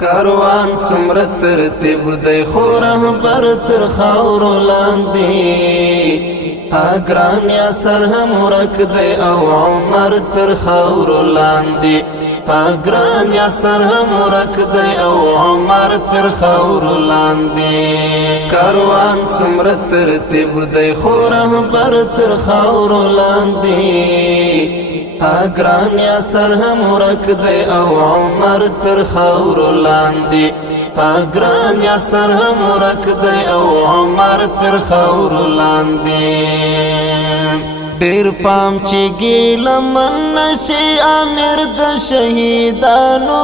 کاروان څومره ترتیب دی خو رهبر تر خاورو لاندې اګران یا سر هم ورک دی او عمر تر خاورو لاندې اګران یا سر هم ورک دی او عمر تر خاورو لاندې کاروان څومره ترتیب دی خو رهبر تر خاورو لاندې اګران یا سر هم ورک دی او عمر تر خاورو لاندې اګران یا سر هم ورک دی او عمر تر خاورو لاندې ډیر پام چې ګیلمن نشي امیر د شهیدانو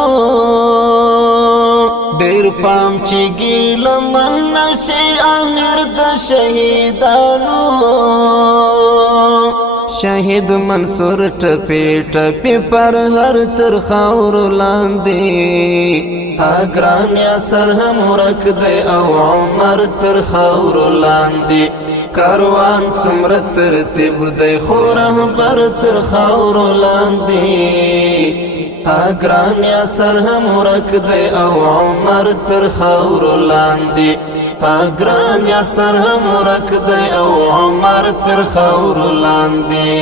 ډیر پام چې ګیلمن نشي امیر د شهیدانو شهید منصور ټپی ټپی پر هر تر خاورو لاندې اګران یا سر هم ورک دی او عمر تر خاورو لاندې کاروان څومره ترتیب دی خو رهبر تر خاورو لاندې اګران یا سر هم ورک دی او عمر تر خاورو لاندې اګران یا سر هم ورک دی او عمر تر خاورو لاندې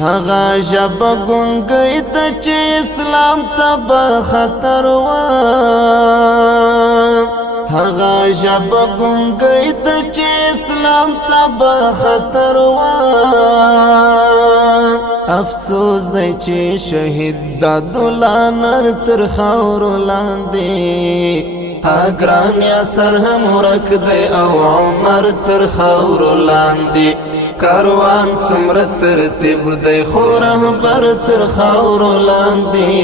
هغه ژب ګونګی ته چې اسلام ته به خطر و هغه ژب ګونګی ته چې اسلام ته به خطر و افسوس دی چې شهید دادولا نر تر خاورو لاندې اګران یا سر هم ورک دی او عمر تر خاورو لاندې کاروان څومره ترتیب دی خو رهبر تر خاورو لاندې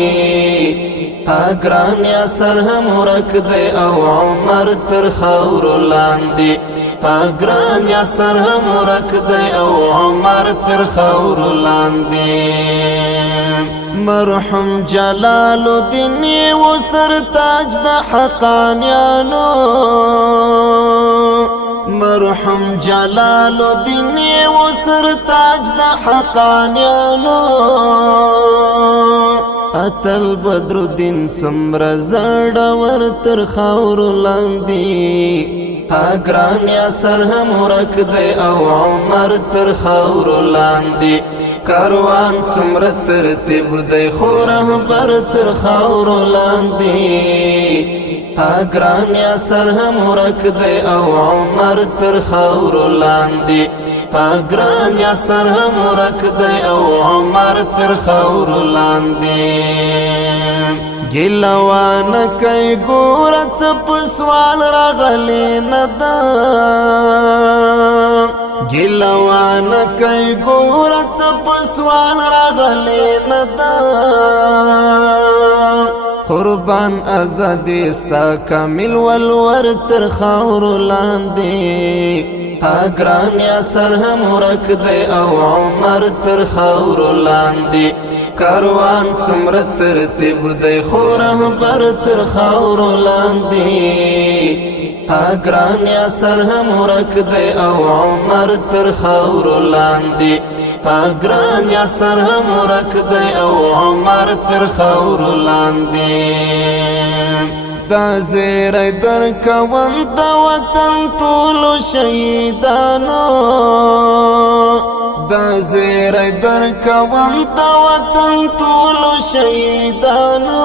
اګران یا سر هم ورک دی او عمر تر خاورو لاندې اګران یا سر هم ورک دی او عمر تر خاورو لاندې مرحوم جلال الدین و سر تاج د حقانیانو مرحوم جلال الدین و سر تاج د حقانیانو اتل بدر الدین څومره زړور تر خاورو لاندې اګران یا سر هم ورک دی او عمر تر خاورو لاندې کاروان څومره ترتیب دی خو رهبر تر خاورو لاندې اګران یا سر هم ورک دی او عمر تر خاورو لاندې اګران یا سر هم ورک دی او عمر تر خاورو لاندې ګیلوان کوي ګور څه په سوال راغلی نه ده ګیلوان کوي ګور څه په سوال راغلی نه ده قربان ازادي ستا کامل ولور تر خاورو لاندې اګران یا سر هم ورک دی او عمر تر خاورو لاندې کاروان څومره ترتیب دی خو رهبر تر خاورو لاندې اګران یا سر هم ورک دی او عمر تر خاورو لاندې اګران یا سر هم ورک دی او عمر تر خاورو لاندې دا زیری در کوم د وطن ټولو شهیدانو دا زیری در کوم د وطن ټولو شهیدانو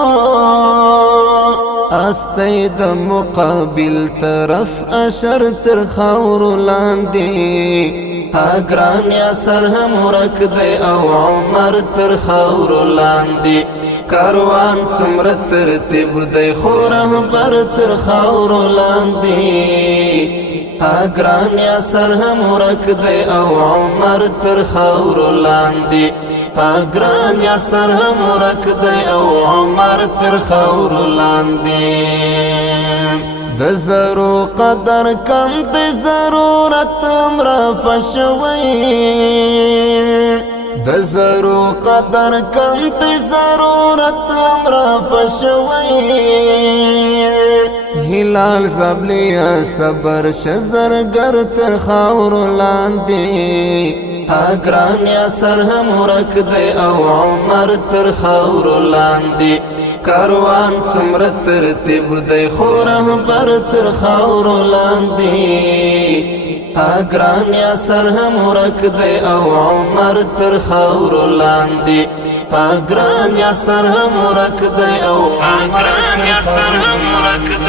استی د مقابل طرف اشر تر خاورو لاندې اګران یا سر هم ورک دی او عمر تر خاورو لاندې کاروان څومره ترتیب دی خو رهبر تر خاورو لاندې اګران یا سر هم ورک دی او عمر تر خاورو لاندې اګران یا سر هم ورک دی او عمر تر خاورو لاندې د زرو قدر کم د ضرورت امر فشوي د زرو قدر کم د ضرورت امر فشوي هلال زبلیا صبر شزرګر تر خاورو لاندې اګران یا سر هم ورک دی او عمر تر خاورو لاندې کاروان څومره ترتیب دی خو رهبر تر خاورو لاندې اګران یاسر هم ورک دی او عمر تر خاورو لاندې اګران یاسر هم ورک دی او عمر تر خاورو لاندې